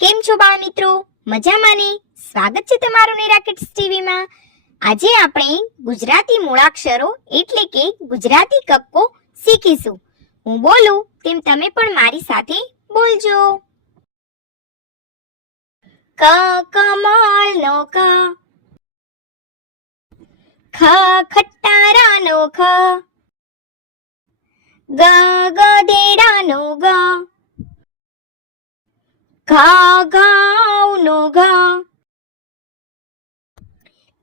કેમ છો બાળ મિત્રો? મજામાં ને? સ્વાગત છે તમારું નિરા કિડ્સ ટીવી માં. આજે આપણે ગુજરાતી મૂળાક્ષરો એટલે કે ગુજરાતી કક્કો શીખીશું. હું બોલું તેમ તમે પણ મારી સાથે બોલજો. ક કમળનો ક, ખ ખટારાનો ખ, ગ ગધેડાનો ગ, ઘા ઘાવનો ઘા,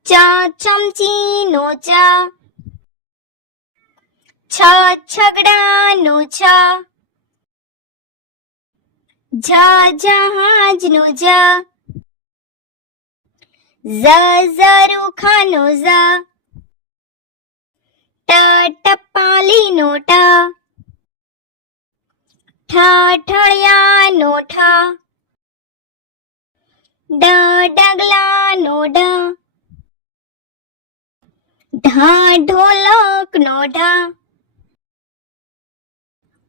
ચ ચમચીનો ચ, છ છગડાનો છ, જ જહાજનો જ, ઝ ઝરૂખાનો ઝ, ટ ટપાલીનો ટ, ઠ ઠળિયાનો ઠ, ડ ડગલાનો ડ, ઢ ઢોલકનો ઢ,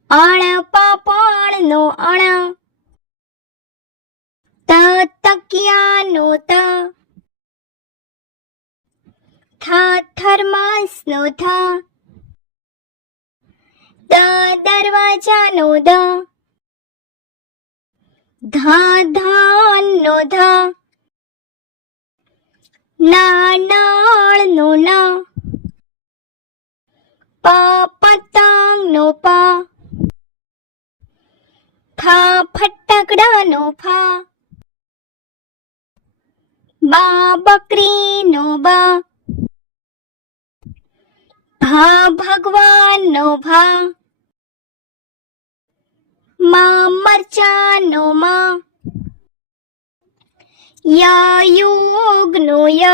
અણ પાપણનો અણ, ત તકિયાનો ત, થ થર્માસનો થ, દ દરવાજાનો દ, ધ ધાનનો ધ, ન નળનો ન, પ પતંગનો પ, ફ ફટકડાનો ફ, બ બકરીનો બ, ભ ભગવાનનો ભ, મ મરચાનો મ, ય યોગનો ય,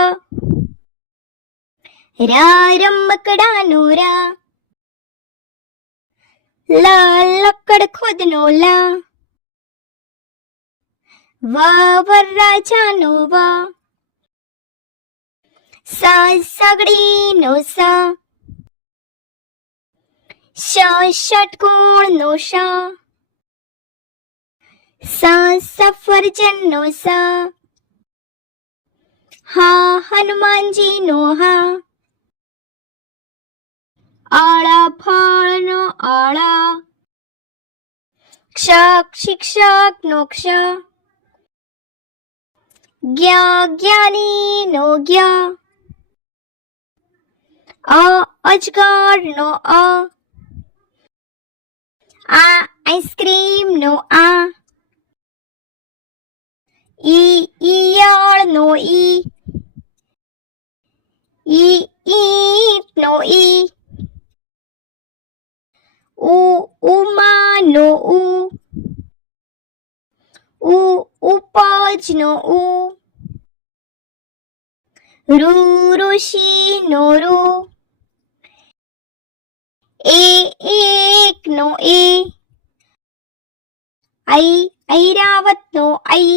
ર રમકડાનો ર, લ લકડખોદનો લ, વ વરરાજાનો વ, સ સગડીનો સ, શ ષટકોણનો શ, સ સફરજનનો સ, હ હનુમાનજીનો હ, અળ ફળનો અળ, ક્ષ શિક્ષકનો ક્ષ, જ્ઞ જ્ઞાનીનો જ્ઞ, અજગરનો અ, આ આઈસ્ક્રીમનો આ, ઈયળનો ઈ, ઈંટનો ઈ, ઉમાનો ઉ, ઉપજનો ઉ, ઋષિનો ઋ, એકનો એ, ઐરાવતનો ઐ,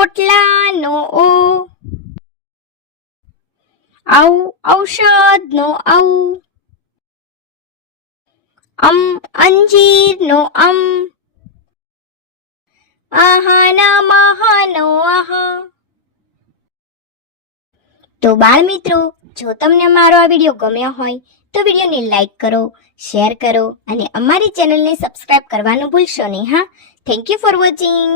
ઓટલાનો ઓ, ઔષધનો ઔ, અંજીરનો અમ, આહાના મહાનો આહ. તો બાળ મિત્રો, જો તમને અમારો આ વિડીયો ગમ્યો હોય તો વિડીયોને લાઈક કરો, શેર કરો અને અમારી ચેનલને સબસ્ક્રાઇબ કરવાનું ભૂલશો નહીં. હા, થેન્ક યુ ફોર વોચિંગ.